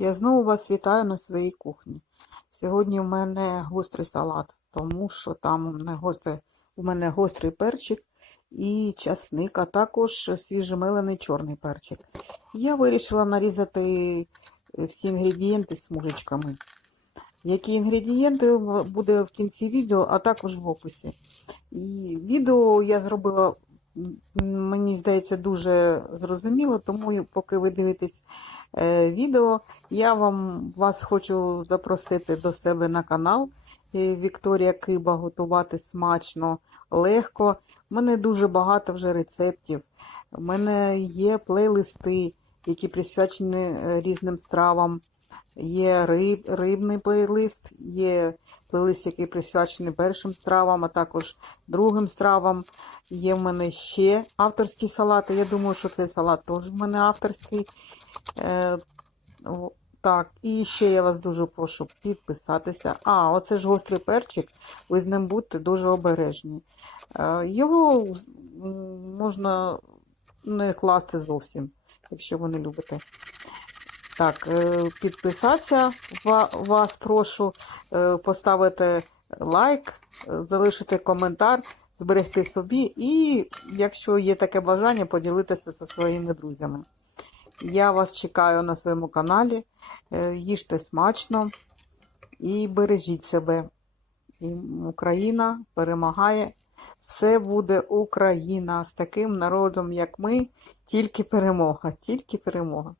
Я знову вас вітаю на своїй кухні. Сьогодні у мене гострий салат, тому що там у мене гострий, у мене гострий перчик і часник, а також свіжемелений чорний перчик. Я вирішила нарізати всі інгредієнти смужечками. Які інгредієнти буде в кінці відео, а також в описі. І відео я зробила, мені здається, дуже зрозуміло, тому поки ви дивитесь е, відео, я вам вас хочу запросити до себе на канал е, Вікторія Киба готувати смачно, легко. У мене дуже багато вже рецептів. У мене є плейлисти, які присвячені е, різним стравам. Є риб, рибний плейлист, є плейлист, який присвячений першим стравам, а також другим стравам. Є в мене ще авторські салати. Я думаю, що цей салат теж в мене авторський. Е, так, і ще я вас дуже прошу підписатися. А, оце ж гострий перчик, ви з ним будьте дуже обережні. Е, його можна не класти зовсім, якщо ви не любите. Так, е, підписатися вас прошу, е, поставити лайк, е, залишити коментар, зберегти собі і, якщо є таке бажання, поділитися зі своїми друзями. Я вас чекаю на своєму каналі. Їжте смачно і бережіть себе. Україна перемагає. Все буде Україна з таким народом, як ми. Тільки перемога, тільки перемога.